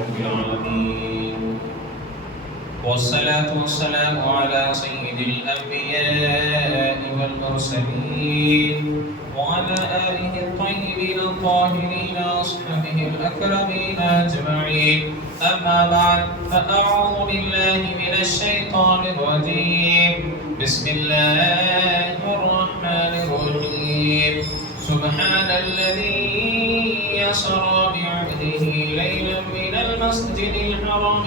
رب العالمين، والصلاة والسلام على سيد الأنبياء والمرسلين وعلى آله الطيبين الطاهرين وأصحابه الأكرمين أجمعين. أما بعد، فأعوذ بالله من الشيطان الرجيم. بسم الله الرحمن الرحيم. سبحان الذي يسرى بعبده ليلا من المسجد الحرام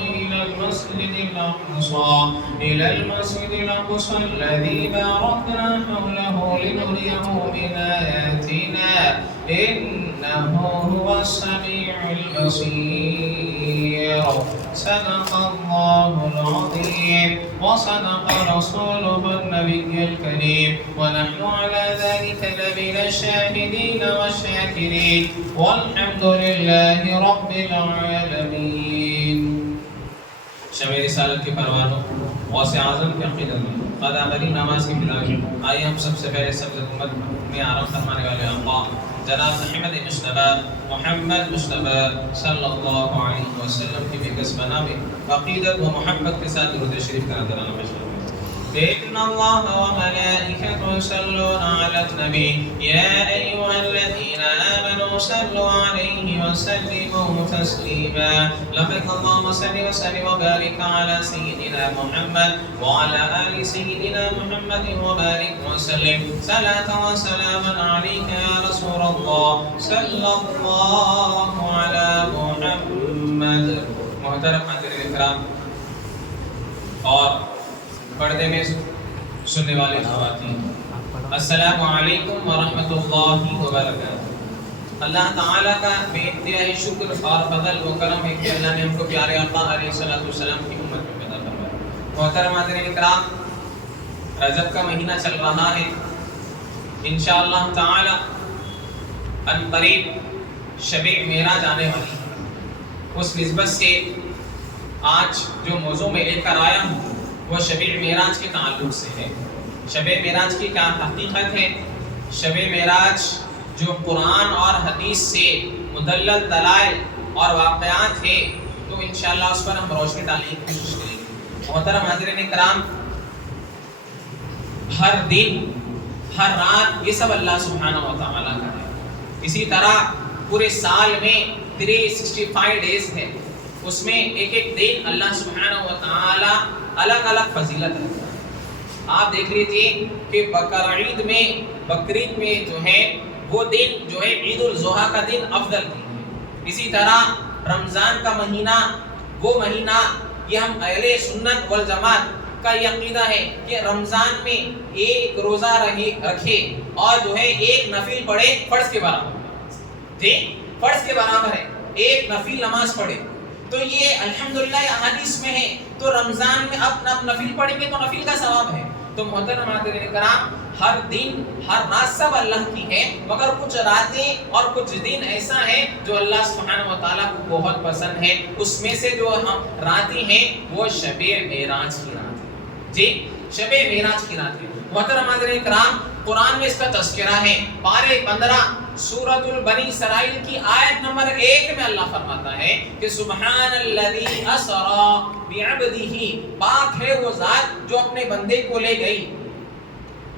إلى المسجد الأقصى الذي باركنا حوله لنريه من آياتنا إنه هو السميع البصير. صدق الله العظيم وصدق رسوله النبي الكريم، ونحن على ذلك لمن الشاهدين والشاكرين، والحمد لله رب العالمین. شب رسالت کی پروانوں غوث اعظم کے عقیدت میں قضا بری نماز کی بلائی. آئیے ہم سب سے پہلے سبز امت میں آرام فرمانے والے آقا جناب محمد مصطفیٰ صلی اللہ علیہ وسلم کی بے قسم نامی عقیدت و محبت کے ساتھ درود شریف کا نظرانہ پیش کریں. إن الله وملائكته يصلون على النبي يا أيها الذين آمنوا صلوا عليه وسلموا تسليما. لبيك اللهم صل وسلم وبارك على سيدنا محمد وعلى آل سيدنا محمد وبارك وسلم صلاة وسلاما عليك يا رسول الله صلى الله على محمد. محترم حضرات الکرام اور پردے میں سننے والے خواتین، السلام علیکم ورحمۃ اللہ وبرکاتہ. اللہ تعالیٰ کا بے انتہائی شکر اور فضل و کرم ہے کہ اللہ نے ہم کو پیارے آقا علیہ السلام کی امت میں پیدا فرمایا. محترم حاضرین کرام، رجب کا مہینہ چل رہا ہے. انشاءاللہ تعالیٰ عنقریب شب معراج آنے والی ہے. اس نسبت سے آج جو موضوع میں لے کر آیا ہوں وہ شب معراج کے تعلق سے ہے. شب معراج کی کیا حقیقت ہے؟ شب معراج جو قرآن اور حدیث سے مدلل دلائل اور واقعات ہے، تو انشاءاللہ اس پر ہم روشنی ڈالنے کی کوشش کریں گے. محترم حاضرین کرام، ہر دن ہر رات یہ سب اللہ سبحانہ و تعالیٰ کا ہے. اسی طرح پورے سال میں 365 ڈیز ہے، اس میں ایک ایک دن اللہ سبحانہ و تعالیٰ الگ الگ فضیلت ہے. آپ دیکھ لیجئے کہ بقرعید میں جو ہے وہ دن جو ہے عید الاضحیٰ کا دن افضل دن ہے. اسی طرح رمضان کا مہینہ وہ مہینہ، یہ ہم اہل سنت والجماعت کا یہ عقیدہ ہے کہ رمضان میں ایک روزہ رکھے اور جو ہے ایک نفل پڑھے فرض کے برابر. ٹھیک، فرض کے برابر ہے، ایک نفل نماز پڑھے. تو یہ الحمدللہ احادیث میں ہے. تو رمضان میں اب نفل پڑھیں گے تو نفل کا ثواب ہے. تو محترم حاضرین کرام، ہر دن ہر رات سب اللہ کی ہے، مگر کچھ راتیں اور کچھ دن ایسا ہے جو اللہ سبحانہ و تعالیٰ کو بہت پسند ہے. اس میں سے جو ہم راتیں ہیں وہ شب معراج کی رات ہے. جی، شب معراج کی رات ہے. محترم حاضرین کرام، قرآن میں اس کا تذکرہ ہے. پارے 15 سورۃ البنی اسرائیل کی آیت نمبر 1 میں اللہ فرماتا ہے کہ سبحان الذی اسری بعبدہ، پاک ہے وہ ذات جو اپنے بندے کو لے گئی.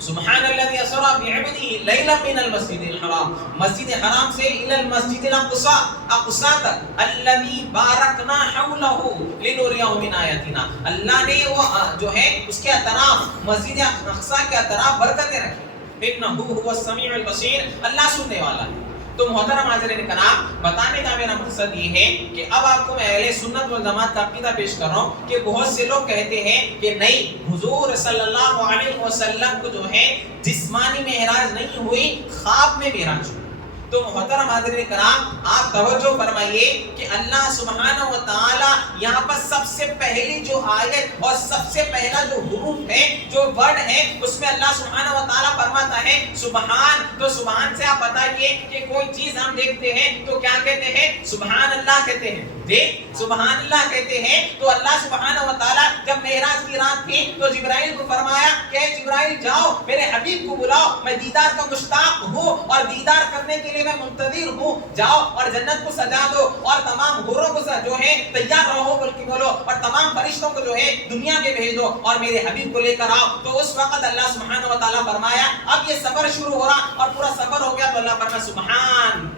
سبحان الذی اسری بعبدہ لیلا من المسجد الحرام، مسجد حرام سے الی المسجد الاقصی تک، الذی بارکنا حولہ لنریہ من آیاتنا، اللہ نے وہ جو ہے اس کے اطراف، مسجد اقصی کے اطراف برکتیں رکھی. انہ هو السمیع البصیر، اللہ سننے والا ہے. تو محترم حاضرین کرام، بتانے کا میرا مقصد یہ ہے کہ اب آپ کو میں اہل سنت والجماعت کا عقیدہ پیش کر رہا ہوں کہ بہت سے لوگ کہتے ہیں کہ نہیں، حضور صلی اللہ علیہ وسلم کو جو ہے جسمانی معراج نہیں ہوئی، خواب میں معراج ہوئی. تو محترم حاضرین کرام، آپ توجہ فرمائیے کہ اللہ سبحانہ و تعالی یہاں پر سب سے پہلی جو آیت اور سب سے پہلا جو حروف ہے، جو ورڈ ہے، اس میں اللہ سبحانہ و تعالی فرماتا ہے سبحان. تو سبحان سے آپ بتائیے کہ کوئی چیز ہم دیکھتے ہیں تو کیا کہتے ہیں؟ سبحان اللہ کہتے ہیں. جی سبحان اللہ کہتے ہیں تو اللہ سبحانہ و تعالیٰ جب معراج کی رات تھی تو جبرائیل کو فرمایا کہ جبرائیل جاؤ میرے حبیب کو بلاؤ، میں دیدار کا مشتاق ہوں اور دیدار کرنے کے لیے میں منتظر ہوں، جاؤ اور جنت کو سجا دو اور تمام حوروں کو جو ہے تیار رہو بلکہ بولو، اور تمام فرشتوں کو جو ہے دنیا میں بھیج دو اور میرے حبیب کو لے کر آؤ۔ تو اس وقت اللہ سبحانہ و تعالیٰ فرمایا اب یہ سفر شروع ہو رہا اور پورا سفر ہو گیا تو اللہ فرمایا سبحان،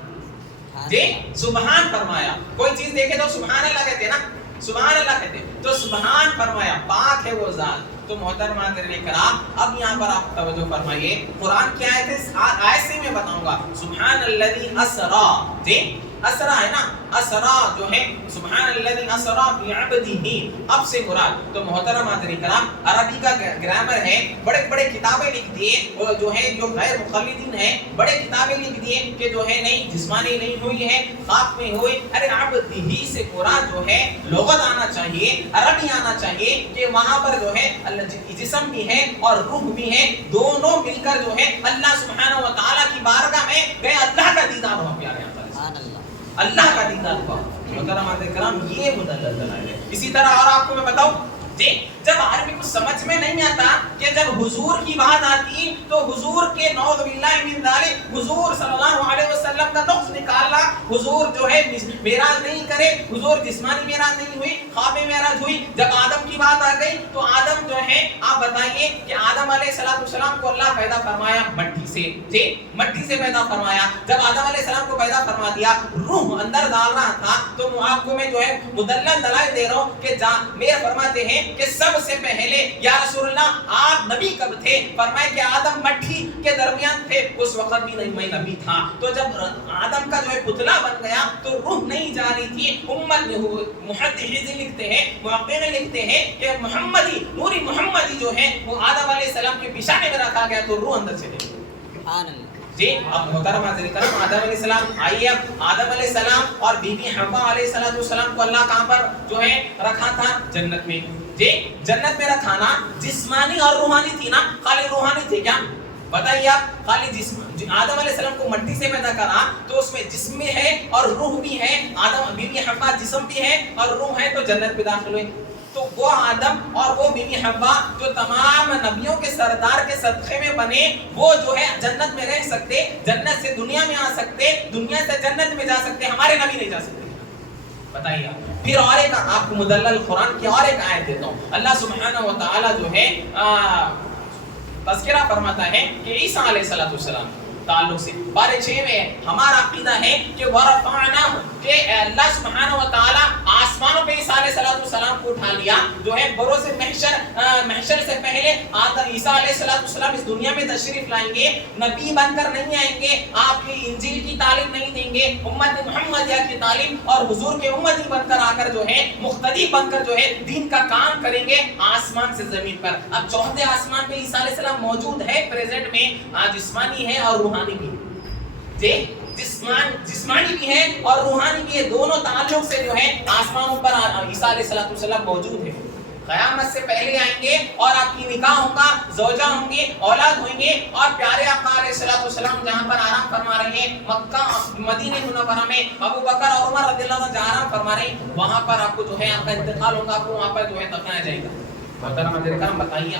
جی سبحان فرمایا، کوئی چیز دیکھے تو سبحان اللہ کہتے ہیں نا، سبحان اللہ کہتے ہیں تو سبحان فرمایا، پاک ہے وہ ذات۔ تو محترم حضرات کرام اب یہاں پر آپ توجہ فرمائیے، قرآن کی آیت ہے، آیت سے میں بتاؤں گا سبحان الذی اسرا، جی اسرا ہے نا، اسرا جو ہے سبحان الذی اسرا بعبدہ، اب سے مراد۔ تو محترم حضرات کرام عربی کا گرامر ہے، بڑے بڑے کتابیں لکھ دیے، وہ جو ہے جو غیر مقلدین ہیں بڑے کتابیں لکھ دیے کہ جو ہے نہیں جسمانی نہیں ہوئی ہے، خاک میں ہوئی، ارے عبدہ سے مراد جو ہے لغت آنا چاہیے، عربی آنا چاہیے کہ وہاں پر جو ہے جسم بھی ہے اور روح بھی ہے، دونوں مل کر جو ہے اللہ سبحانہ و تعالیٰ کی بارگاہ میں گئے، اللہ کا دیدار ہوا پیارے اللہ کا دیدار ہوا۔ محترم کرام یہ مدلل دلائل ہے۔ اسی طرح اور آپ کو میں بتاؤں جی جب عربی کو سمجھ میں نہیں آتا کہ جب حضور کی بات آتی تو حضور کے نعوذ باللہ من ذالک حضور صلی اللہ علیہ وسلم کا نقص نکالنا، حضور جو ہے معراج نہیں کرے، حضور جسمانی معراج نہیں ہوئی، خواب معراج ہوئی۔ جب آدم کی بات آ گئی تو آدم جو ہے آپ بتائیے کہ آدم علیہ السلام کو اللہ پیدا فرمایا مٹی سے، جی مٹی سے پیدا فرمایا۔ جب آدم علیہ السلام کو پیدا فرما دیا، روح اندر ڈال رہا تھا، تو آپ کو میں جو ہے مدلل دلائل دے رہا ہوں کہ میرے فرماتے ہیں کہ سب سے پہلے یا رسول اللہ آپ نبی کب تھے؟ فرمائے کہ آدم مٹی کے درمیان تھے، اس وقت بھی نہیں میں نبی تھا۔ تو جب آدم کا جو ہے پتلا بن گیا تو روح نہیں جا رہی تھی۔ امت محدثین لکھتے ہیں، محققین لکھتے ہیں کہ محمدی نوری محمدی جو ہے وہ آدم علیہ السلام کے پیشانے میں رکھا گیا تو روح اندر سے گئی۔ سبحان اللہ جی اب محترم حضرات کرام آدم علیہ السلام آئیے، اب آدم علیہ السلام اور بی بی حوا علیہ السلام کو اللہ کہاں پر جو ہے رکھا تھا؟ جنت میں، جی جنت میں رکھا نا، جسمانی اور روحانی تھی نا، خالی روحانی تھی کیا بتائیے آپ؟ خالی جسم آدم علیہ السلام کو مٹی سے پیدا کرا تو اس میں جسم بھی ہے اور روح بھی ہے، آدم بی بی حوا جسم بھی ہے اور روح ہے تو جنت میں داخل ہوئے۔ تو وہ آدم اور وہ بی بی حوا جو تمام نبیوں کے سردار کے صدقے میں بنے، وہ جو ہے جنت میں رہ سکتے، جنت سے دنیا میں آ سکتے، دنیا سے جنت میں جا سکتے، ہمارے نبی نہیں جا سکتے، بتائیے آپ۔ پھر اور ایک آپ کو مدلل قرآن کی اور ایک آیت دیتا ہوں، اللہ سبحانہ و تعالیٰ جو ہے تذکرہ فرماتا ہے کہ عیسیٰ علیہ السلام تعلق سے بارے 6 میں ہمارا عقیدہ ہے کہ ورفعناہ کہ اللہ سبحانہ و تعالی آسمانوں پہ عیسیٰ علیہ السلام کو اٹھا لیا، جو ہے بروز محشر سے پہلے عیسیٰ علیہ السلام اس دنیا میں تشریف لائیں گے، نبی بن کر نہیں آئیں گے، آپ کی انجیل کی تعلیم نہیں دیں گے، امت محمدیہ کی تعلیم اور حضور کے امتی بن کر آ کر جو ہے مقتدی بن کر جو ہے دین کا کام کریں گے آسمان سے زمین پر۔ اب چوتھے آسمان پہ عیسیٰ علیہ السلام موجود ہے پریزنٹ میں، جسمانی ہے اور روحانی بھی جی جسمانی بھی ہے اور روحانی بھی ہے، دونوں تعلق سے جو ہے آسمانوں پر عیسیٰ علیہ السلام موجود ہے۔ قیامت سے پہلے آئیں گے اور آپ کی نکاح ہوگا، زوجہ ہوں گے، اولاد ہوئیں گے، اور پیارے آقا علیہ السلام جہاں پر آرام فرما رہے ہیں مکہ مدینہ منورہ میں، ابو بکر اور عمر رضی اللہ عنہ جہاں آرام فرما رہے ہیں، وہاں پر آپ کو جو ہے آپ کا انتقال ہوگا، آپ کو وہاں پر جو ہے دفنایا جائے گا۔ محترم حضرات کرام بتائیے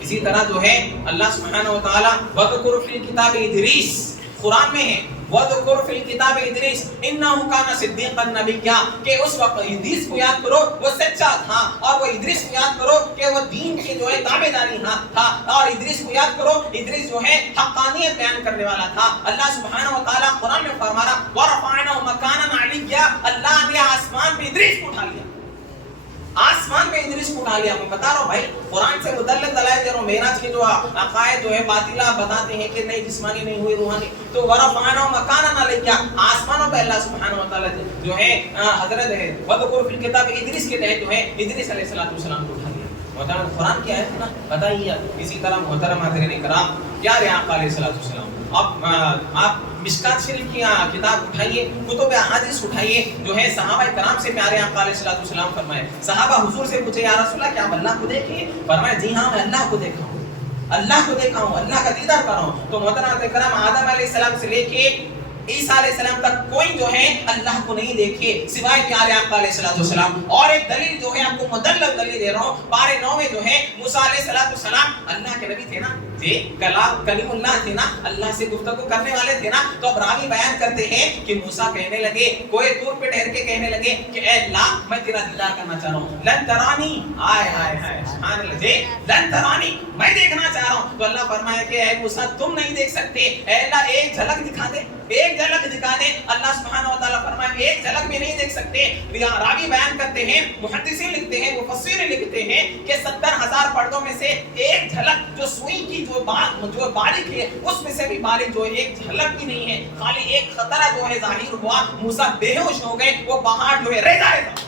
اسی طرح جو ہے اللہ سبحانہ و تعالی وَذْكُرْ فِي الْكِتَابِ إِدْرِيسَ قرآن میں ہے، وَذْكُرْ فِي الْكِتَابِ إِدْرِيسَ إِنَّهُ كَانَ صِدِّيقًا نَبِيًّا کہ اس وقت ادریس کو یاد کرو وہ سچا تھا، اور وہ ادریس کو یاد کرو کہ وہ دین کی جو ہے تابعداری تھا، اور ادریس کو یاد کرو ادریس جو ہے حقانیت بیان کرنے والا تھا۔ اللہ سبحانہ و تعالی قرآن میں فرما رہا وَرَفَعْنَاهُ مَكَانًا عَلِيًّا، اللہ نے آسمان پہ ادریس کو اٹھا لیا، آسمان پہ ادریس کو اٹھا لیا۔ میں بتا رہا ہوں بھائی قرآن سے مدلل دلائل دے رہا ہوں، معراج کے جو عقائد جو ہے باطلہ بتاتے ہیں کہ نہیں جسمانی نہیں ہوئی روحانی، تو ورفعناہ مکانا علیہ آسمانوں پہ اللہ سبحانہ و تعالی جو ہے حضرت ہے وذکر فی الکتاب ادریس کے تحت جو ہے ادریس علیہ السلام کو اٹھا لیا۔ محترم قرآن کی آیت ہے نا، بتائیے۔ اسی طرح محترم حضرین کرام پیارے آقا علیہ السلام، اب آپ مشکات شریف کی کتاب اٹھائیے، کتب احادیث اٹھائیے، جو ہے صحابہ کرام سے پیارے آقا علیہ السلام فرمائے، صحابہ حضور سے پوچھے یا رسول اللہ کیا آپ اللہ کو دیکھیں؟ فرمایا جی ہاں میں اللہ کو دیکھا ہوں، اللہ کو دیکھا ہوں، اللہ کا دیدار کر رہا ہوں۔ تو محترم کرام آدم علیہ السلام سے لے کے عیسیٰ علیہ السلام تک کوئی جو ہے اللہ کو نہیں دیکھے سوائے پیارے آقا علیہ السلام. اور ایک دلیل جو ہے آپ کو مدلل دلیل دے رہا ہوں، پارے 9 میں جو ہے موسیٰ علیہ السلام اللہ کے نبی تھے نا، کلیم اللہ تھے نا، اللہ سے گفتگو کرنے والے تھے نا. تو اب راوی بیان کرتے ہیں کہ موسیٰ کہنے لگے، کوئی طور پہ ٹھہر کے کہنے لگے کہ اے اللہ میں تیرا دیدار کرنا چاہ رہا ہوں. لن ترانی، آئے ہائے ہائے سبحان اللہ جی، لن ترانی میں دیکھنا چاہ رہا ہوں. تو اللہ فرمایا کہ اے موسیٰ تم نہیں دیکھ سکتے، اے اللہ ایک جھلک دکھا دے، ایک جھلک دکھا دے. اللہ سبحانہ و تعالیٰ فرمایا ایک جھلک بھی نہیں دیکھ سکتے. راوی بیان کرتے ہیں، محدثین لکھتے ہیں، مفسرین لکھتے ہیں کہ 70,000 پردوں میں سے ایک جھلک جو سوئی کی جو باریک ہے اس میں سے بھی باریک جو ایک جھلک بھی نہیں ہے. خالی ایک خطرہ جو ہے ظاہر ہوا، موسیٰ بے ہوش ہو گئے، وہ پہاڑ جو ہے ریزہ ریزہ،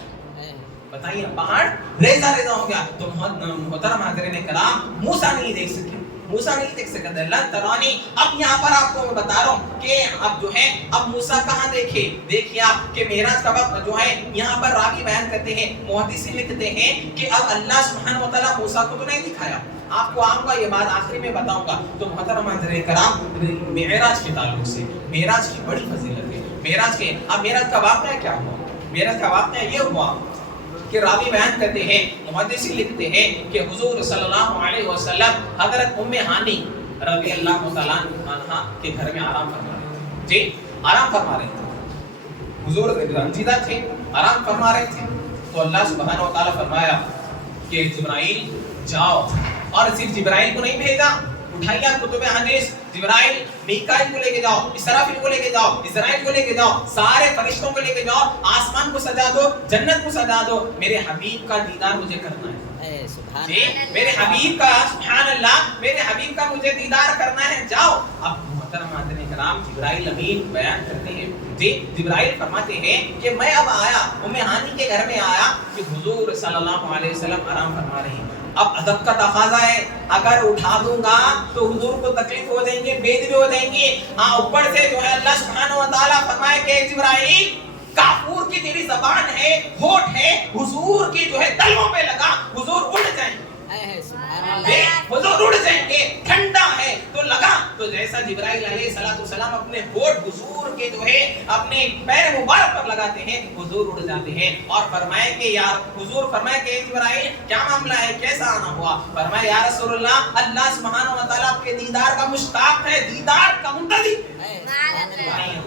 بتائیے پہاڑ ریزہ ریزہ ہو گیا. تو محترم حاضرین کرام موسیٰ نہیں دیکھ سکے، موسیٰ نہیں دیکھ سکتے. لن ترانی، اب یہاں پر آپ کو میں بتا رہا ہوں کہ اب جو ہے اب موسیٰ کہاں دیکھے. دیکھیے آپ کہ معراج کا وقت جو ہے یہاں پر راوی بیان کرتے ہیں، محدثین لکھتے ہیں کہ اب اللہ سبحانہ و تعالیٰ موسیٰ کو تو نہیں دکھایا. آپ کو آؤں گا یہ بات آخری میں بتاؤں گا. تو محترم حضرات کرام معراج کے تعلق سے معراج کی بڑی فضیلت ہے. معراج کے اب معراج کا واقعہ کیا ہوا؟ معراج کا واقعہ یہ ہوا کہ راوی بیان کرتے ہیں، محدثین لکھتے ہیں کہ حضور صلی اللہ علیہ وسلم حضرت ام ہانی رضی اللہ تعالیٰ عنہا کے گھر میں آرام فرما رہے تھے. جی آرام فرما رہے تھے، حضور رنجیدہ تھے، آرام فرما رہے تھے. تو اللہ سبحانہ و تعالیٰ فرمایا کہ جبرائیل جاؤ، اور صرف جبرائیل کو نہیں بھیجا، اٹھائیے آپ کتب حدیث، جبرائیل میکائیل کو لے کے جاؤ، اسرافیل کو لے کے جاؤ، اسرائیل کو لے کے جاؤ، سارے فرشتوں کو لے کے جاؤ، آسمان کو سجا دو، جنت کو سجا دو، میرے حبیب کا دیدار مجھے کرنا ہے. جی میرے حبیب کا، سبحان اللہ، میرے حبیب کا مجھے دیدار کرنا ہے، جاؤ. اب محترم حاضرین کرام جبرائیل امین بیان کرتے ہیں، جی جبرائیل فرماتے ہیں کہ میں اب آیا، ام ہانی کے گھر میں آیا کہ حضور صلی اللہ علیہ وسلم آرام فرما رہے ہیں. اب ادب کا تقاضا ہے، اگر اٹھا دوں گا تو حضور کو تکلیف ہو جائیں گے، بید بھی ہو جائیں گے. ہاں اوپر سے جو ہے اللہ سبحانہ و تعالیٰ فرمائے کہ جبرائیل کافور کی تیری زبان ہے، ہونٹ ہے، حضور کی جو ہے تلووں پہ لگا، حضور اڑ جائیں گے، حضور اڑ جائیں گے، ٹھنڈا ہے تو لگا. تو جیسا جبرائیل علیہ السلام اپنے ہونٹ حضور کے جو ہے اپنے پیر مبارک پر لگاتے ہیں، حضور اڑ جاتے ہیں. اور فرمائے کہ یا حضور فرمائے کہ جبرائیل کیا معاملہ ہے، کیسا آنا ہوا؟ فرمائے یا رسول اللہ، اللہ سبحانہ و تعالیٰ آپ کے دیدار کا مشتاق ہے، دیدار کا منتظر ہے.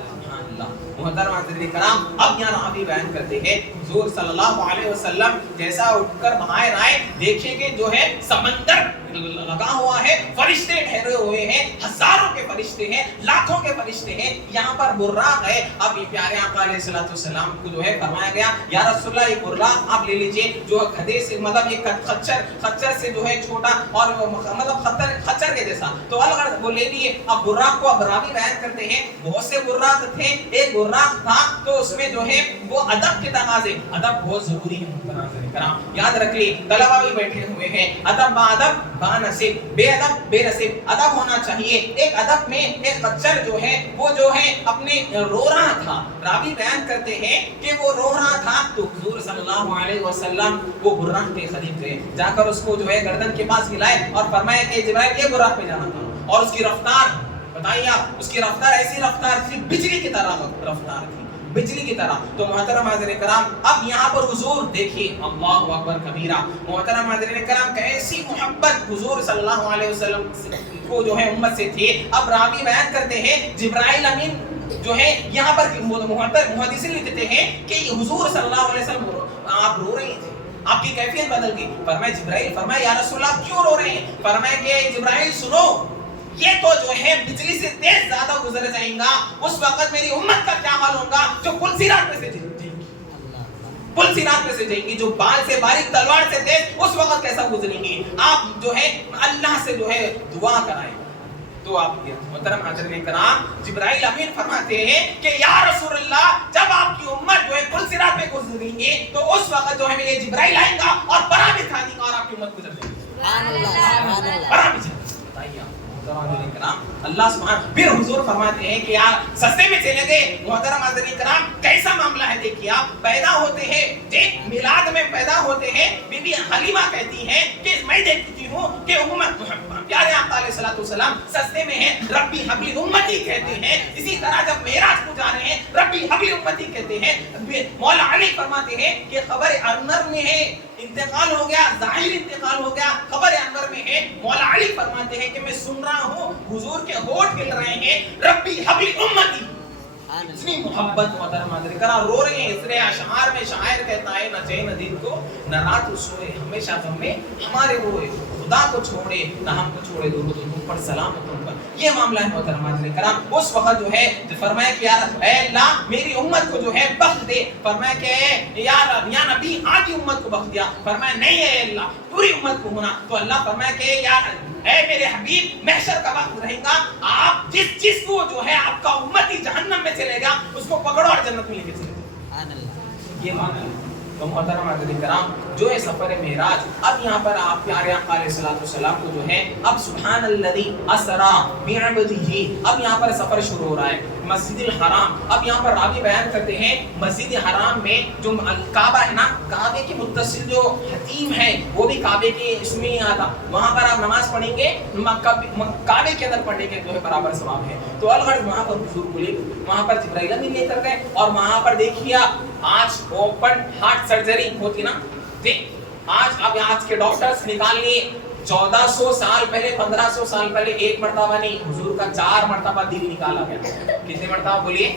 محترم حضرات کرام اب یہاں راوی بیان کرتے ہیں حضور صلی اللہ علیہ وسلم جیسا اٹھ کر باہر آئے، دیکھیں کہ جو ہے سمندر لگا ہوا ہے، فرشتے ٹھہرے ہوئے ہیں، ہزاروں کے فرشتے ہیں، لاکھوں کے فرشتے ہیں، یہاں پر براق ہے. اب یہ پیارے آقا علیہ السلام کو جو ہے فرمایا گیا یا رسول اللہ یہ براق آپ لے لیجئے، جو گدھے سے مطلب یہ خچر سے جو ہے چھوٹا اور مطلب خچر کے جیسا، تو اگر وہ لے لیے. اب براق کو اب راوی بیان کرتے ہیں بہت سے براق تھے، ایک براق تھا تو اس میں جو ہے وہ ادب کے تقاضے، ادب بہت ضروری ہے کرام، یاد رکھ لی. طلبہ بھی بیٹھے ہوئے ہیں، ادب با ادب با نصیب، بے ادب بے نصیب، ادب ہونا چاہیے. ایک ادب میں ایک بچر جو ہے وہ جو ہے اپنے رو رہا تھا، راوی بیان کرتے ہیں کہ وہ رو رہا تھا تو حضور صلی اللہ علیہ وسلم وہ براق کے قریب گئے، جا کر اس کو جو ہے گردن کے پاس ہلائے اور فرمایا کہ جبرائیل یہ براق پہ جانا تھا. اور اس کی رفتار بتائیے آپ، اس کی رفتار ایسی رفتار تھی بجلی کی طرح رفتار تھی، بجلی کی طرح. تو محترم حاضرین کرام اب یہاں پر حضور دیکھیے اللہ اکبر کبیرہ، محترم حاضرین کرام کیسی محبت حضور صلی اللہ علیہ وسلم کو جو ہے امت سے تھی. اب راوی بیان کرتے ہیں جبرائیل امین جو ہے یہاں پر محدثین لکھتے ہیں کہ حضور صلی اللہ علیہ وسلم آپ رو رہے تھے، آپ کی کیفیت بدل گئی. فرمایا جبرائیل، فرمایا یا رسول اللہ کیوں رو رہے ہیں؟ فرمایا کہ جبرائیل سنو، یہ تو جو ہے بجلی سے تیز زیادہ گزر جائیں گا، اس وقت میری امت کا کیا حال ہوگا جو پل صراط میں سے جائیں گی، پل صراط میں سے جائیں گی، جو بال سے باریک تلوار سے تیز، اس وقت کیسا گزریں گی. آپ جو ہے اللہ سے جو ہے دعا کرائیں. تو آپ محترم حاضرین کرام جبرائیل امین فرماتے ہیں کہ یا رسول اللہ جب آپ کی امت جو ہے پل صراط میں گزریں گے تو اس وقت جو ہے میرے جبرائیل آئیں گا اور پرا بچھا دیں گا اور آپ کی امت گزر جائے گی. سبحان اللہ، پرا بچھا. اللہ سبحانہ پھر حضور فرماتے ہیں کہ یار سستے میں چلے گئے. محترم حاضرین کرام کیسا معاملہ ہے دیکھیے آپ، پیدا ہوتے ہیں ایک میلاد میں پیدا ہوتے ہیں، بی بی حلیمہ کہتی ہیں کہ میں دیکھتی ہوں کہ پیارے آقا علیہ الصلوۃ والسلام سجدے میں ہیں ربی حبلی امتی کہتے ہیں. اسی طرح جب معراج کو جا رہے ہیں ربی حبلی امتی کہتے ہیں. مولا علی فرماتے ہیں کہ خبر انور میں ہے, انتقال ہو گیا, ظاہر انتقال ہو گیا, خبر انور میں ہے. مولا علی فرماتے ہیں کہ میں سن رہا ہوں حضور کے ہونٹ ہل رہے ہیں ربی حبلی امتی. اتنی محبت محترم حاضرین کرام, رو رہے ہیں. اس لیے اشعار میں شاعر کہتا ہے نہ چین دن کو نہ رات سوئے, ہمیشہ غم میں ہمارے روئے, خدا کو چھوڑے نہ ہم کو چھوڑے, درود تم پر سلام تم پر. یہ معاملہ ہے محترم حاضرین کرام. اس وقت جو ہے فرمایا کہ اے اللہ میری امت کو جو ہے بخش دے. فرمایا کہ یا نبی آدھی امت کو بخش دیا. فرمایا نہیں اے اللہ پوری امت کو ہونا. تو اللہ فرمایا کہ اے میرے حبیب محشر کا وقت رہے گا, آپ جس کو جو ہے آپ کا امتی جہنم میں چلے گا اس کو پکڑو اور جنت میں لے کے چلے جاؤ. یہ معنی ہے. تو محترم حاضرین کرام جو ہے سفر معراج, اب یہاں پر آپ پیارے آقا علیہ الصلوۃ والسلام کو جو ہے اب سبحان الذی اسری بعبدہ, اب یہاں پر سفر شروع ہو رہا ہے مسجد الحرام. اب یہاں پر راوی بیان کرتے ہیں مسجد حرام میں جو کعبہ ہے نا, کعبے کے متصل جو حتیم ہے وہ بھی کعبے کے اس میں ہی آتا. وہاں پر آپ نماز پڑھیں گے کعبے کے اندر پڑھنے کے جو ہے برابر ثواب ہے. تو الغرض وہاں پر حضور کو لے, وہاں پر جبرائیل امین لے کر گئے اور وہاں پر دیکھیے آج اوپن ہارٹ سرجری ہوتی نا, آج کے ڈاکٹرز نکال لیے 1400 سال پہلے 1500 سال پہلے ایک مرتبہ نہیں, حضور کا 4 مرتبہ دل نکالا گیا. کتنے مرتبہ بولیے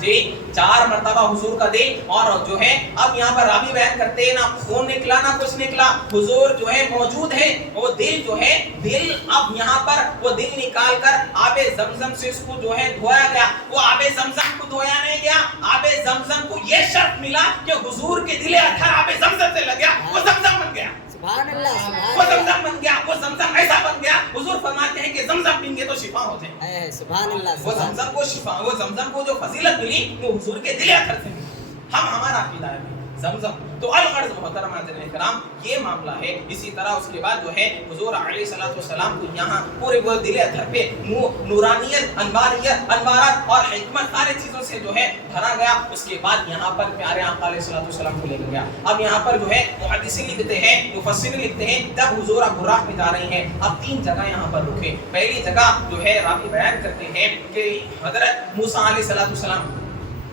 جی, 4 مرتبہ حضور کا دل. اور جو ہے اب یہاں پر راوی بیان کرتے ہیں نہ خون نکلا نہ کچھ نکلا, حضور جو ہے موجود ہے. وہ دل جو ہے دل اب یہاں پر وہ دل نکال کر آب زمزم سے اس کو جو ہے دھویا گیا. وہ آب زمزم کو دھویا نہیں گیا, آب زمزم کو یہ شرط ملا کہ حضور کے دل اطہر آب زمزم سے لگ گیا, وہ زمزم بن گیا. سبحان اللہ, وہ زمزم بن گیا. وہ زمزم ایسا بن گیا, حضور فرماتے ہیں کہ زمزم پئیں گے تو شفا ہو جائے. سبحان اللہ, وہ زمزم کو شفا, وہ زمزم کو جو فضیلت ملی وہ حضور کے دل اطہر سے ملی. ہمارا عقیدہ ہے زمزم. تو الغرض محترم حاضرین کرام یہ معاملہ ہے. اسی طرح اس کے بعد جو ہے حضور علیہ الصلوۃ والسلام کو یہاں پورے وہ دل اطہر پہ نورانیت, انواریت, انوارات اور حکمت سارے چیزوں سے جو ہے بھرا گیا. اس کے بعد یہاں پر پیارے آقا علیہ الصلوۃ والسلام کو لے گیا. اب یہاں پر جو ہے محدثین لکھتے ہیں, مفسرین لکھتے ہیں جب حضور اب براق میں جا رہے ہیں اب 3 جگہ یہاں پر رکے. پہلی جگہ جو ہے راوی بیان کرتے ہیں کہ حضرت موسیٰ علیہ الصلوۃ والسلام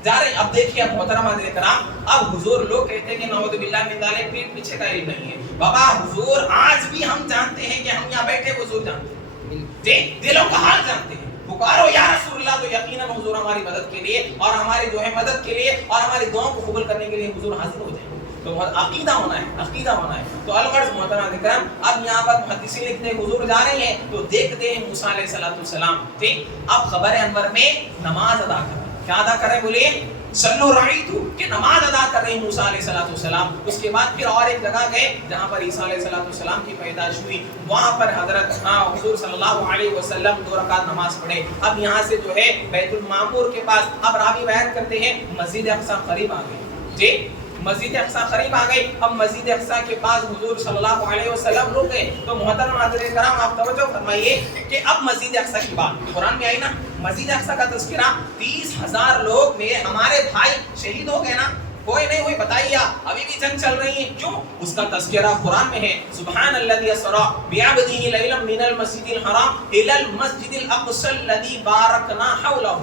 جا رہے. اب دیکھیے محترم حاضرین کرام, اب حضور لوگ کہتے ہیں کہ نعوذ باللہ من ذالک پیٹ پیچھے کا علم نہیں ہے. بابا حضور آج بھی ہم جانتے ہیں کہ ہم یہاں بیٹھے حضور جانتے ہیں, جی دلوں کا حال جانتے ہیں. پکارو یا رسول اللہ تو یقیناً حضور ہماری مدد کے لیے اور ہماری جو ہے مدد کے لیے اور ہماری دعاؤں کو قبول کرنے کے لیے حضور حاضر ہو جائیں. تو عقیدہ ہونا ہے, عقیدہ ہونا ہے. تو الغرض محترم کرام اب یہاں پر محدثین لکھتے ہیں حضور جا رہے ہیں تو دیکھتے ہیں موسیٰ علیہ الصلوۃ والسلام, ٹھیک, اب خبر انور میں نماز ادا کر. کیا ادا کر رہے بولیے صلو رعیتو, کہ نماز ادا کر رہے ہیں موسیٰ علیہ الصلوۃ والسلام. اس کے بعد پھر اور ایک جگہ گئے جہاں پر عیسیٰ علیہ الصلوۃ والسلام کی پیدائش ہوئی. وہاں پر حضرت حضور صلی اللہ علیہ وسلم 2 رکعت نماز پڑھے. اب یہاں سے جو ہے بیت المعمور کے پاس اب راوی بیان کرتے ہیں مسجد اقصی قریب آ گئے. جی مسجد اقصی قریب آ گئی. اب مسجد اقصی کے پاس حضور صلی اللہ علیہ وسلم رک گئے. تو محترم حاضرین کرام آپ توجہ فرمائیے کہ اب مسجد اقصی کی بات قرآن میں آئی نا, مسجد اقصی کا تذکرہ 30,000 لوگ میرے ہمارے بھائی شہید ہو گئے نا, کوئی نہیں ہوئی بتائیے, ابھی بھی جنگ چل رہی ہے. کیوں؟ اس کا تذکرہ قرآن میں ہے. سبحان الذی اسری بعبدہ لیلا من المسجد الحرام الی المسجد الاقصی الذی بارکنا حولہ,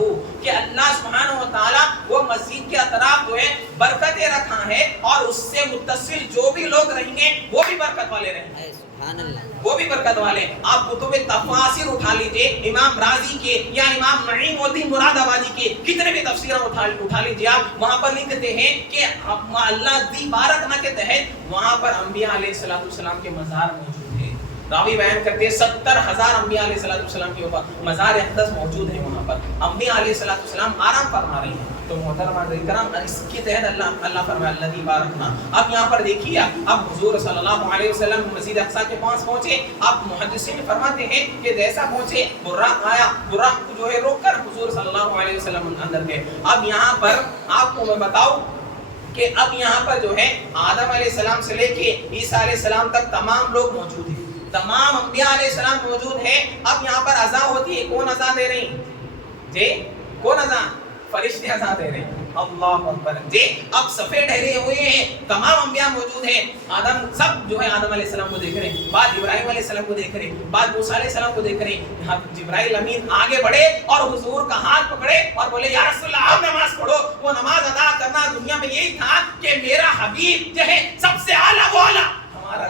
کہ اللہ سبحانہ و تعالی وہ مسجد کے اطراف جو ہے برکتیں رکھا ہے اور اس سے متصل جو بھی لوگ رہیں گے وہ بھی برکت والے رہیں گے. وہ بھی برکت والے. آپ کتب تفاسیر اٹھا لیجئے, امام رازی کے یا امام نعیم الدین مراد آبادی کے کتنے بھی تفسیریں اٹھا لیجئے آپ, وہاں پر لکھتے ہیں کہ اللہ دی بارکنا کے تحت وہاں پر انبیاء علیہ السلام کے مزار موجود ہیں. راوی بیان کرتے ہیں 70,000 انبیاء علیہ السلام کے مزار اقدس موجود ہیں. وہاں پر انبیاء علیہ السلام آرام فرما رہے ہیں. تو محترم حضرات کرام اس کے تحت اللہ فرمایا الذی بارکنا. اب یہاں پر دیکھیے اب حضور صلی اللہ علیہ وسلم مسجد اقصی کے پاس پہنچے. اب محدثین فرماتے ہیں کہ جیسا پہنچے براق آیا, براق کو جو ہے روک کر حضور صلی اللہ علیہ وسلم اندر گئے. اب یہاں پر آپ کو میں بتاؤں کہ اب یہاں پر جو ہے آدم علیہ السلام سے لے کے عیسیٰ علیہ السلام تک تمام لوگ موجود ہیں, تمام انبیاء علیہ السلام موجود ہیں. اب یہاں پر اذان ہوتی ہے, کون اذان دے رہی ہیں؟ جی کون اذان؟ فرشتے اذان دے رہے ہیں. اللہ اکبر. جی اب صفے ٹھہرے ہوئے ہیں, تمام انبیاء موجود ہیں, آدم سب جو ہے آدم علیہ السلام کو دیکھ رہے ہیں, بعد ابراہیم علیہ السلام کو دیکھ رہے ہیں, بعد موسیٰ علیہ السلام کو دیکھ رہے ہیں. یہاں جبرائیل امین آگے بڑھے اور حضور کا ہاتھ پکڑے اور بولے یا رسول اللہ آپ نماز پڑھو. وہ نماز ادا کرنا دنیا میں یہی تھا کہ میرا حبیب جو ہے سب سے اعلیٰ والا ہمارا,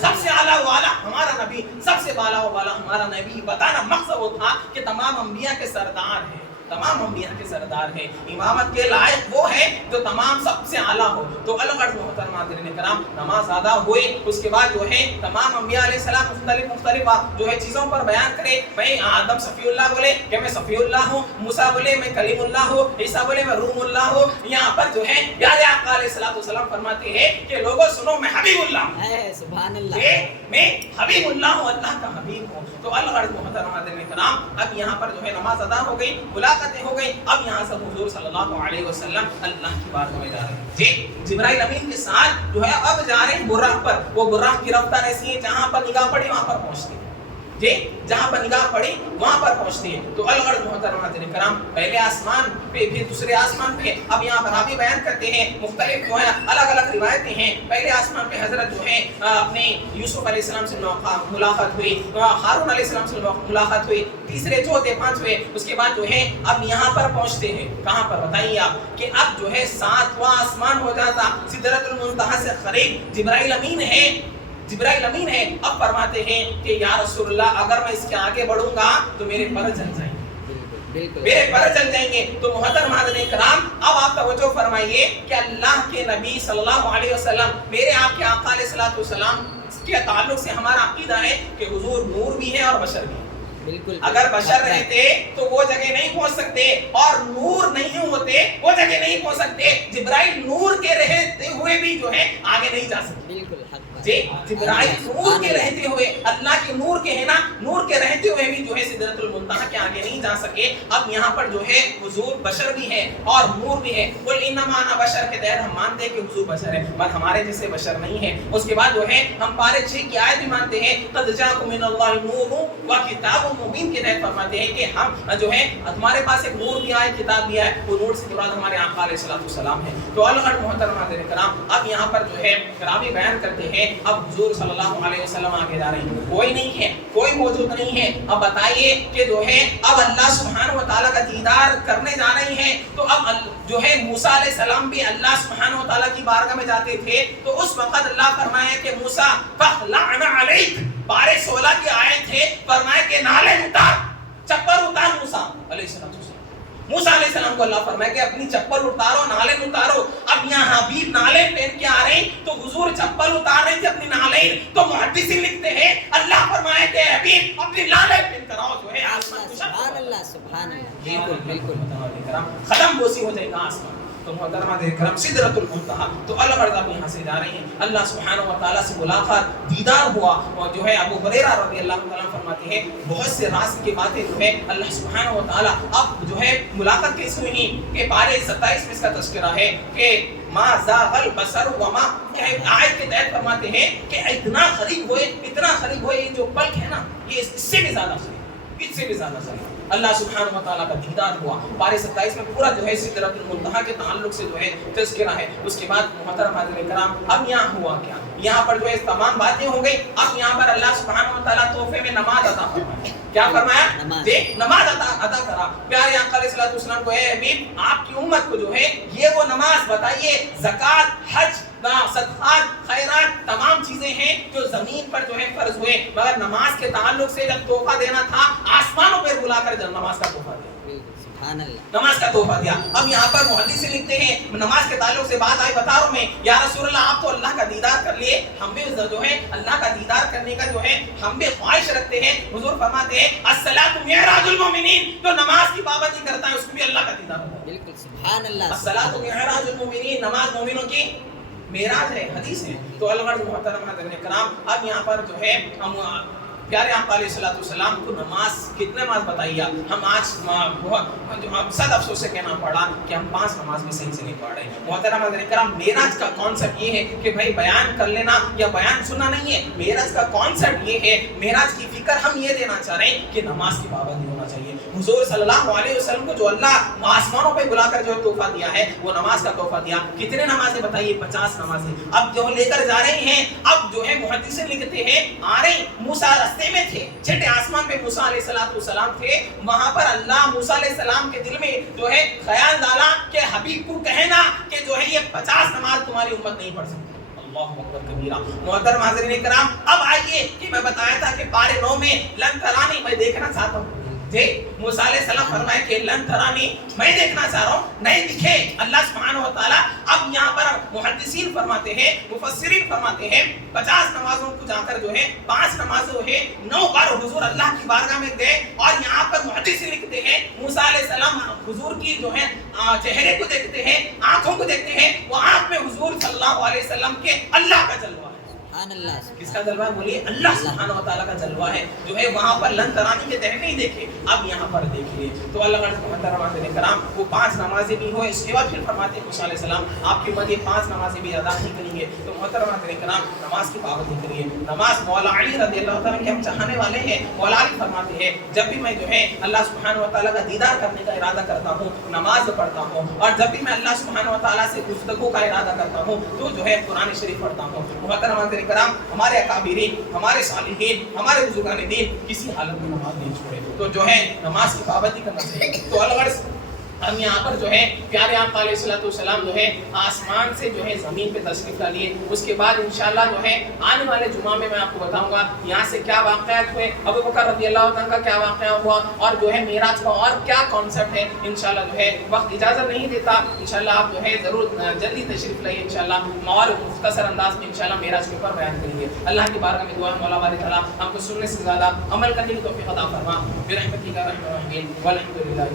سب سے اعلیٰ والا ہمارا نبی, سب سے بالا والا ہمارا نبی. بتانا مقصد وہ تھا کہ تمام انبیاء کے سردار ہیں, تمام انبیاء کے سردار ہیں, امامت کے لائق وہ ہے جو تمام سب سے اعلیٰ ہو. تو الغرض محترم حاضرین کرام نماز ادا ہوئے, اس کے بعد جو ہے تمام انبیاء علیہ السلام مختلف جو ہے چیزوں پر بیان کرے. میں آدم صفی اللہ بولے کہ میں صفی اللہ ہوں, موسیٰ بولے میں کلیم اللہ ہوں, عیسیٰ بولے میں روح اللہ ہوں. یہاں پر جو ہے پیارے آقا علیہ السلام فرماتے ہیں کہ لوگوں سنو میں حبیب اللہ ہوں, سبحان اللہ, میں حبیب اللہ ہوں, اللہ کا حبیب ہوں. تو الغرض محترم حاضرین کرام اب یہاں پر جو ہے نماز ادا ہو گئی, ملاقاتیں ہو گئی. اب یہاں سے حضور صلی اللہ علیہ وسلم اللہ کی بارگاہ میں جا رہے ہیں. جی جبرائیل امین کے ساتھ جو ہے اب جا رہے ہیں براق پر. وہ براق کی رفتار ایسی ہے جہاں پر نگاہ پڑی وہاں پر پہنچتے ہیں. جی جہاں پر نگاہ پڑی وہاں پر پہنچتے ہیں. تو الغرض محترم حاضرین کرام پہلے آسمان پہ پھر دوسرے آسمان پہ. اب یہاں پر راوی بیان کرتے ہیں مختلف جو ہے الگ الگ روایتیں ہیں. پہلے آسمان پہ حضرت جو ہے اپنے یوسف علیہ السلام سے ملاقات ہوئی, ہارون علیہ السلام سے ملاقات ہوئی, تیسرے چوتھے پانچویں. اس کے بعد جو ہے اب یہاں پر پہنچتے ہیں. کہاں پر بتائیے آپ کہ اب جو ہے ساتواں آسمان ہو جاتا, سدرۃ المنتہا سے قریب جبرائیل امین ہے. جبرائیل امین ہے. اب فرماتے ہیں کہ یا رسول اللہ اگر میں اس کے آگے بڑھوں گا تو میرے پر جل جائیں گے, میرے پر جل جائیں گے. تو محترم حاضرین کرام اب آپ توجہ فرمائیے کہ اللہ کے نبی صلی اللہ علیہ وسلم میرے آپ کے آقا علیہ الصلوۃ والسلام کے تعلق سے ہمارا عقیدہ ہے کہ حضور نور بھی ہے اور بشر بھی ہے. بالکل, اگر بشر رہتے تو وہ جگہ نہیں پہنچ سکتے, اور نور نہیں ہوتے وہ جگہ نہیں پہنچ سکتے. جبرائیل نور کے رہتے ہوئے بھی جو ہے آگے نہیں جا سکتے. بالکل جی جبرائیل نور کے رہتے ہوئے, اللہ کے نور کے ہے نا, نور کے رہتے ہوئے بھی جو ہے سدرۃ المنتہا کے آگے نہیں جا سکے. اب یہاں پر جو ہے حضور بشر بھی ہے اور نور بھی ہے. قل انما انا بشر کے تحت ہم مانتے ہیں کہ حضور بشر ہے, پر ہمارے جیسے بشر نہیں ہے. اس کے بعد جو ہے ہم پارے 6 کی آیت بھی مانتے ہیں, قد جاءکم من اللہ نور و کتاب مبین کے تحت فرماتے ہیں کہ ہم جو ہے ہمارے پاس ایک نور بھی آئے, کتاب بھی آئے. وہ نور سے مراد ہمارے آقا علیہ الصلوۃ والسلام ہے. تو الغرض محترم حاضرین کرام اب یہاں پر جو ہے راوی بیان کرتے ہیں اب حضور صلی اللہ علیہ وسلم آگے جا رہے ہیں, کوئی نہیں ہے, کوئی موجود نہیں ہے. اب بتائیے کہ جو ہے اب اللہ سبحانہ و تعالیٰ کا دیدار کرنے جا رہے ہیں. تو اب جو ہے موسیٰ علیہ السلام بھی اللہ سبحانہ و تعالیٰ کی بارگاہ میں جاتے تھے. تو اس وقت اللہ فرمایا کہ موسیٰ فَخْلَعْنَ عَلَيْكَ, پارے 16 کی آیت ہے, فرمایا کہ نالے اتار, چپل اتار موسیٰ علیہ السلام. موسیٰ علیہ السلام کو اللہ فرمایا کہ اپنی چپل اتارو, نالین اتارو. اب یہاں حبیب نالین پہن کے آ رہے ہیں تو حضور چپل اتار رہے تھے اپنی نالین. تو محدثین لکھتے ہیں اللہ فرمایا کہ حبیب اپنی نالین پہن کر آؤ, جو ہے آسمان کو سبحان اللہ, سبحان اللہ. بالکل ختم بوسی ہو جائے گا آسمان. تو محترمہ کرام سدرۃ المنتہا. تو الغرض اب یہاں سے جا رہے ہیں, اللہ سبحانہ و تعالیٰ سے ملاقات, دیدار ہوا. اور جو ہے ابو ہریرہ رضی اللہ تعالیٰ فرماتے ہیں بہت سے راز کی باتیں جو ہے اللہ سبحانہ و تعالیٰ اب جو ہے ملاقات کیسے ہوئی کہ پارے 27 میں اس کا تذکرہ ہے کہ ما زاغ البصر وما, آیت کے تحت فرماتے ہیں کہ اتنا قریب ہوئے, اتنا قریب ہوئے, یہ جو پلک ہے نا یہ اس سے بھی زیادہ قریب, اس سے بھی زیادہ قریب. اللہ سبحانہ و تعالیٰ کا دیدار ہوا. پارے 27 میں پورا جو ہے سدرۃ المنتہا کے تعلق سے جو ہے تذکرہ ہے. اس کے بعد محترم حاضرین کرام اب یہاں ہوا کیا, یہاں پر جو ہے تمام باتیں ہو گئی. اب یہاں پر اللہ سبحانہ و تعالیٰ تحفے میں نماز عطا فرمایا. کیا فرمایا؟ نماز عطا کرا. پیارے آقا علیہ الصلوۃ والسلام کو, اے حبیب آپ کی امت کو جو ہے یہ وہ نماز بتائیے, زکوٰۃ, حج, صدقات, خیرات, تمام چیزیں ہیں جو زمین پر جو ہے فرض ہوئے, مگر نماز کے تعلق سے جب تحفہ دینا تھا آسمانوں پر بلا کر جب نماز کا تحفہ دیا, نماز کا تحفہ دیا. اب یہاں پر محدثین لکھتے ہیں نماز کے تعلق سے بات آئی, بتا رہا ہوں میں, یا رسول اللہ آپ تو اللہ کا دیدار کر لیے, ہم بھی جو ہے اللہ کا دیدار کرنے کا جو ہے ہم بھی خواہش رکھتے ہیں. حضور فرماتے ہیں الصلاۃ معراج المومنین, جو نماز کی پابندی کرتا ہے اس کو بھی اللہ کا دیدار ہوتا ہے. بالکل سبحان اللہ. الصلاۃ معراج المومنین, نماز مومنوں کی معراج ہے, حدیث ہے. تو الغرض محترم حضرات کرام اب یہاں پر جو ہے ہم پیارے آقا علیہ الصلوۃ والسلام کو نماز, کتنے نماز بتائیے ہم آج بہت صد افسوس سے کہنا پڑا کہ ہم 5 نماز بھی صحیح سے نہیں پڑھ رہے ہیں. محترم حضرات کرام معراج کا کانسیپٹ یہ ہے کہ بھائی بیان کر لینا یا بیان سننا نہیں ہے. معراج کا کانسیپٹ یہ ہے, معراج کی فکر ہم یہ دینا چاہ رہے ہیں کہ نماز کی پابندی ہونا چاہیے. حضور صلی اللہ علیہ وسلم کو جو اللہ آسمانوں پہ بلا کر جو تحفہ دیا ہے وہ نماز کا تحفہ دیا. کتنے نمازیں بتائیے؟ 50 نمازیں. اب جو لے کر جا رہے ہیں, اب جو ہے محدثین لکھتے ہیں آ رہے موسیٰ راستے میں تھے, چھٹے آسمان پہ موسیٰ علیہ السلام تھے, وہاں پر اللہ موسیٰ علیہ السلام کے دل میں جو ہے خیال ڈالا کہ حبیب کو کہنا کہ جو ہے یہ 50 نماز تمہاری امت نہیں پڑھ سکتی. اللہ اکبر کبیرہ. محترم حاضرین کرام, اب آئیے کہ میں بتایا تھا کہ پارے 9 میں لن ترانی میں دیکھنا چاہتا ہوں. جی موسیٰ علیہ السلام فرمائے کہ لن ترانی میں دیکھنا چاہ رہا ہوں, نہیں دکھے اللہ سبحانہ و تعالیٰ. اب یہاں پر محدثین فرماتے ہیں, مفسرین فرماتے ہیں 50 نمازوں کو جا کر جو ہے 5 نمازوں ہے 9 بار حضور اللہ کی بارگاہ میں گئے, اور یہاں پر محدثین لکھتے ہیں موسیٰ علیہ السلام حضور کی جو ہے چہرے کو دیکھتے ہیں, آنکھوں کو دیکھتے ہیں, وہ آنکھ میں حضور صلی اللہ علیہ وسلم کے اللہ کا جلوہ ہے. سبحان اللہ. کس کا جلوہ ہے؟ بولیے اللہ سبحانہ و تعالیٰ کا جلوہ ہے جو ہے وہاں پر لن ترانی کے تحت نہیں دیکھے, اب یہاں پر دیکھیے. تو اللہ محترم کرام وہ 5 نمازیں بھی ہوئے, اس کے بعد پھر فرماتے ہیں موسیٰ علیہ السلام آپ کی امت یہ 5 نمازیں بھی ادا نہیں کریں گے. تو محترم کرام نماز کی پابندی کریے. نماز مولا علی رضی اللہ تعالیٰ کے ہم چاہنے والے ہیں. مولا علی فرماتے ہیں جب بھی میں جو ہے اللہ سبحانہ و تعالیٰ کا دیدار کرنے کا ارادہ کرتا ہوں نماز پڑھتا ہوں, اور جب بھی میں اللہ سبحانہ و تعالیٰ سے گفتگو کا ارادہ کرتا ہوں تو جو ہے قرآن شریف پڑھتا ہوں. محترم کرام ہمارے اکابرین, ہمارے صالحین, ہمارے بزرگان دین کسی حالت میں نماز نہیں چھوڑے. تو جو ہے نماز کی پابندی کرنا چاہیے. تو الغرض ہم یہاں پر جو ہے پیارے آقا علیہ السلام جو ہے آسمان سے جو ہے زمین پہ تشریف ڈالیے. اس کے بعد انشاءاللہ جو ہے آنے والے جمعہ میں میں آپ کو بتاؤں گا یہاں سے کیا واقعات ہوئے, ابو بکر رضی اللہ عنہ کا کیا واقعہ ہوا, اور جو ہے معراج کا اور کیا کانسیپٹ ہے. انشاءاللہ جو ہے وقت اجازت نہیں دیتا, انشاءاللہ آپ جو ہے ضرور جلدی تشریف لائیے. انشاءاللہ اور مختصر انداز میں انشاءاللہ معراج کے اوپر بیان کریں گے. اللہ کی بارگاہ میں دعا ہے مولا بارک تعالیٰ ہم کو سننے سے زیادہ عمل کرنے کی توفیق عطا فرما برحمتک یا ارحم الراحمین والحمد للہ.